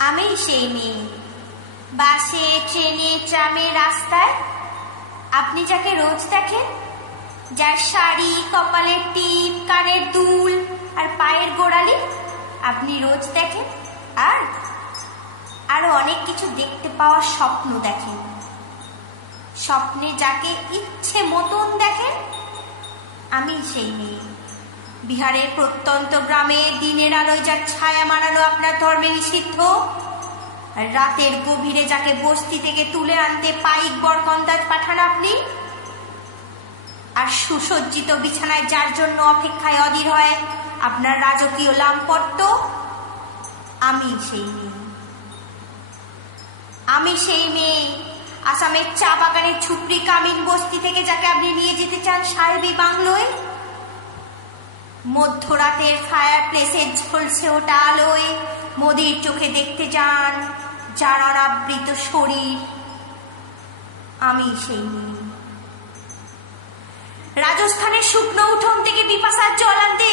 আমি সেই মেয়ে, বাসে, ট্রেনে, ট্রামে, রাস্তায় আপনি যাকে রোজ দেখেন, যার শাড়ি, কপালের টিপ, কানের দুল আর পায়ের গোড়ালি আপনি রোজ দেখেন, আর আরো অনেক কিছু দেখতে পাওয়ার স্বপ্ন দেখেন। স্বপ্নে যাকে ইচ্ছে মতন দেখেন, আমি সেই মেয়ে। বিহারের প্রত্যন্ত গ্রামে দিনের আলোয় যার ছায়া মারানো আপনার ধর্মে নিষিদ্ধ, আর রাতের গভীরে যাকে বস্তি থেকে তুলে আনতে পাইক বরকন্দাজ পাঠান আপনি, আর সুসজ্জিত বিছানায় যার জন্য অপেক্ষায় অধীর হয় আপনার রাজকীয় লামপট্ট, আমি সেই মেয়ে। আমি সেই মেয়ে, আসামের চা বাগানের ছুপড়ি কামিন বস্তি থেকে যাকে আপনি নিয়ে যেতে চান সাহেবী বাংলোয়, মধ্যরাতের ফায়ার প্লেসের ঝলসে ওঠা আলোয় মোদির চোখে দেখতে যান যার অনাবৃত শরীর, আমি সেই মেয়ে। রাজস্থানের শুকনো উঠোন থেকে বিপাশার জল আনতে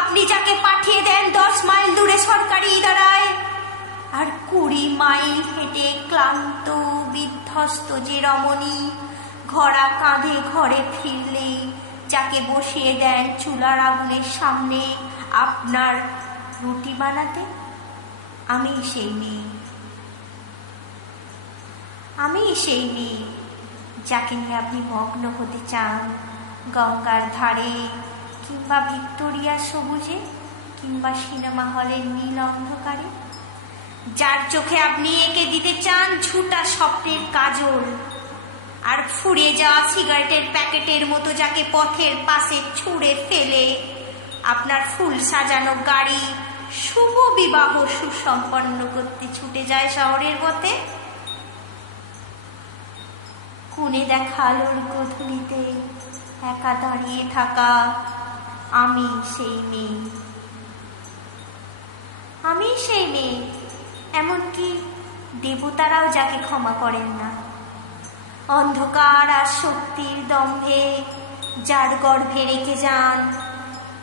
আপনি যাকে পাঠিয়ে দেন 10 মাইল দূরে সরকারি ইদারায়, আর 20 মাইল হেঁটে ক্লান্ত বিধ্বস্ত যে রমণী ঘোড়া কাঁধে ঘরে ফিরলে যাকে বসিয়ে দেন চুলার আগুনের সামনে আপনার রুটি বানাতে, আমি সেই মেয়ে। আমি সেই মেয়ে যাকে নিয়ে আপনি মগ্ন হতে চান গঙ্গার ধারে, কিংবা ভিক্টোরিয়া সবুজে, কিংবা সিনেমা হলের নীল অন্ধকারে, যার চোখে আপনি এঁকে দিতে চান ঝুটা স্বপ্নের কাজল, আর ফুরিয়ে যাওয়া সিগারেটের প্যাকেটের মতো যাকে পথের পাশে ছুঁড়ে ফেলে আপনার ফুল সাজানো গাড়ি শুভ বিবাহ সুসম্পন্ন করতে ছুটে যায় শহরের পথে। কোণে দেখা আলোর গধূলিতে একা দাঁড়িয়ে থাকা আমি সেই মেয়ে। আমি সেই মেয়ে, এমনকি দেবতারাও যাকে ক্ষমা করেন না। অন্ধকার আর শক্তির দম্ভে যার গর্ভে রেখে যান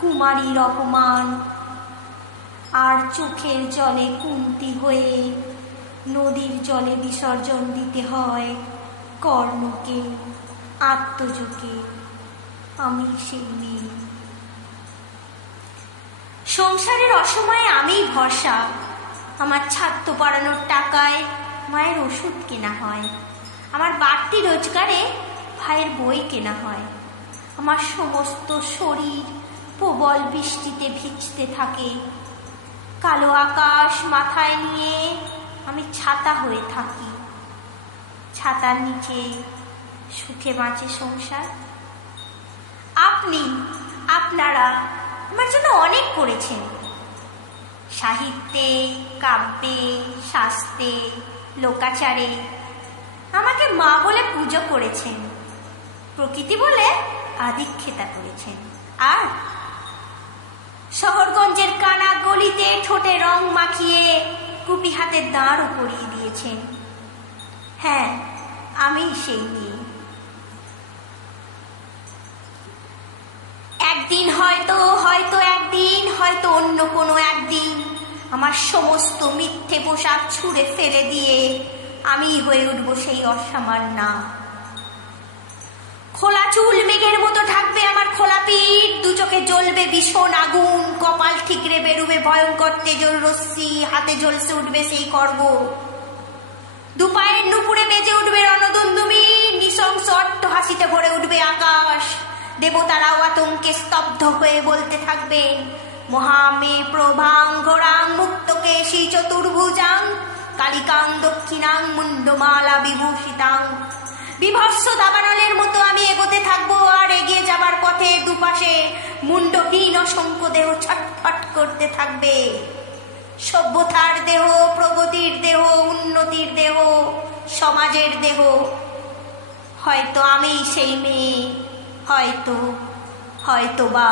কুমারীর অপমান, আর চোখের জলে কুন্তি হয়ে নদীর জলে বিসর্জন দিতে হয় কর্ণকে, আত্মজকে, আমি সেই মেয়ে। সংসারের অসময়ে আমিই ভরসা, আমার ছাত্র পড়ানোর টাকায় মায়ের ওষুধ কেনা হয়, আমার বাড়তি রোজগারে ভাইয়ের বই কেনা হয়, আমার সমস্ত শরীর প্রবল বৃষ্টিতে ভিজতে থাকে, কালো আকাশ মাথায় নিয়ে আমি ছাতা হয়ে থাকি, ছাতার নিচে সুখে বাঁচে সংসার। আপনারা আমার জন্য অনেক করেছেন, সাহিত্যে, কাব্যে, শাস্ত্রে, লোকাচারে আমাকে মা বলে পুজো করেছেন, প্রকৃতি বলে আধিক্ষেতা করেছেন, আর শহরগঞ্জের কানা গলিতে ঠোঁটে রং মাখিয়ে কুপি হাতে দাঁড় করিয়ে দিয়েছেন। হ্যাঁ, আমি সেই মেয়ে। একদিন হয়তো একদিন হয়তো অন্য কোনো একদিন আমার সমস্ত মিথ্যে পোশাক ছুঁড়ে ফেলে দিয়ে আমি হয়ে উঠব সেই অসামান্যা। খোলা চুল মেঘের মতো ঢাকবে আমার খোলা পিঠ, দু চোখে জ্বলবে ভীষণ আগুন, কপাল ঠিকরে বেরুবে ভয়ঙ্কর তেজল রশ্মি, হাতে জ্বলসে উঠবে সেই খড়গ, দুপায়ের নুপুরে বেজে উঠবে রণদুন্দুবি, নৃশংস অট্ট হাসিতে ভরে উঠবে আকাশ। দেবতারাও আতঙ্কে স্তব্ধ হয়ে বলতে থাকবেন, মহামে প্রভাং ঘোরাং মুক্তকেশী চতুর্ভুজাং কালিকাং দক্ষিণাং মুন্ডমালা বিভূষিতাং। বিভৎস দাবানলের মতো আমি এগোতে থাকবো, আর এগিয়ে যাবার পথে দুপাশে মুন্ডহীন অসংখ্য দেহ ছটফট করতে থাকবে। সভ্যতার দেহ, প্রগতির দেহ, উন্নতির দেহ, সমাজের দেহ। হয়তো আমি সেই মেয়ে, হয়তো বা